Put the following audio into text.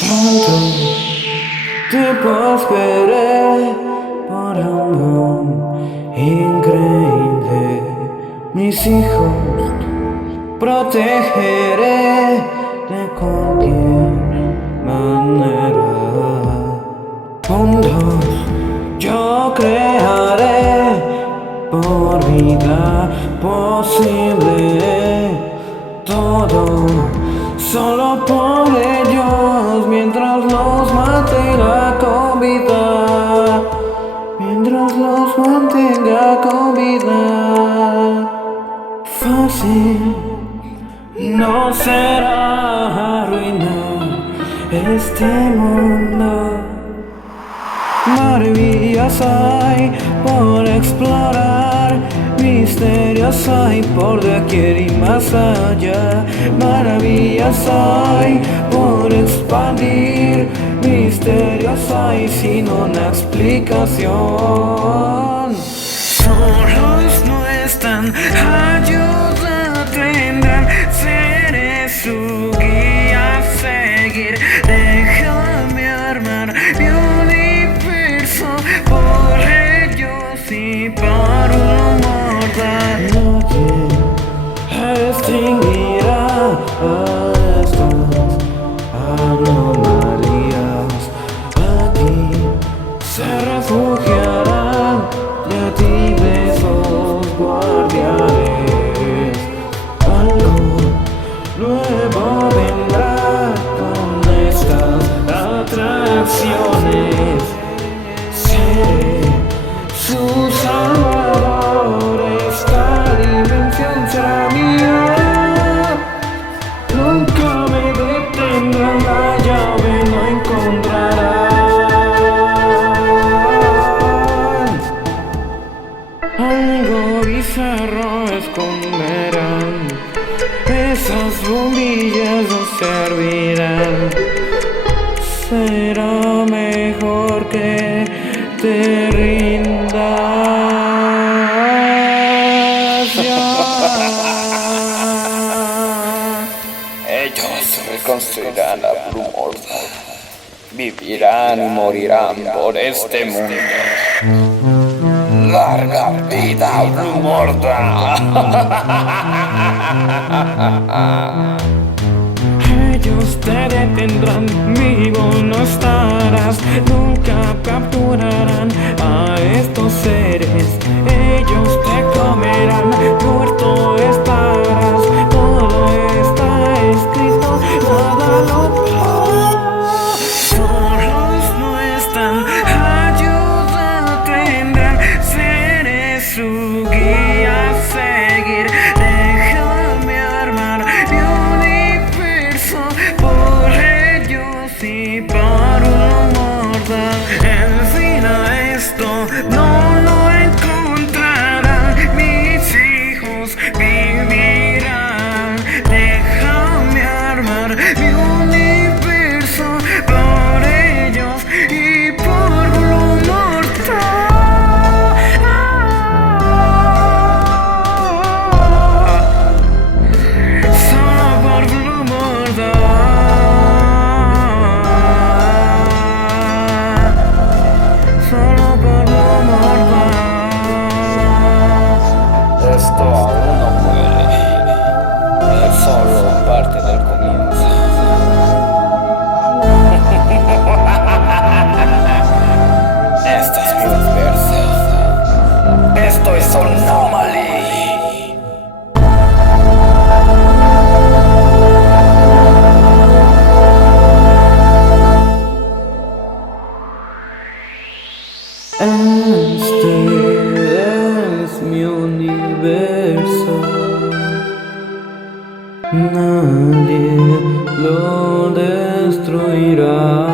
Tanto tiempo esperé por algo increíble. Mis hijos protegeré de cualquier manera. Juntos yo crearé por vida posible todo, solo por ellos, mientras los mantenga con vida, mientras los mantenga con vida. Fácil no será arruinar este mundo. Maravillas hay por explorar, misterios hay por doquier y más allá. Maravillas hay por expandir, misterios hay sin una explicación. Solos no están, ayuda tendrán, seré su guía a seguir. Déjame armar mi universo por ellos y por un mortal. Nadie extinguirá a estas anomalías. Aquí se refugiarán de ti, de esos guardianes. Algo nuevo vendrá con estas atracciones. Seré su salvador, esta dimensión será mía. Nunca me detendrán, la llave no encontrarán. Algo bizarro esconderán, esas bombillas no servirán. Será mejor que te rindas ya. Ellos reconstruirán a Blue Mortal, vivirán y morirán por este mundo. Larga vida, Blue Mortal. Ellos te detendrán, vivo no estarás, nunca capturarán a estos seres. Ellos te comerán, muerto estarás, todo está escrito, nada lo para. Solos no están, ayuda tendrán, seré su guía a seguir. Déjame armar mi universo por ellos y por un mortal. En fin a esto no lo encontrarán, mis hijos vivirán. Déjame armar mi universo por ellos y por un mortal. Solo por Blue Mortal. Solo por Blue Mortal. Esto aún no muere. Es solo parte del comienzo. Este es mi universo. Esto es Anomaly. Este es mi universo, nadie lo destruirá.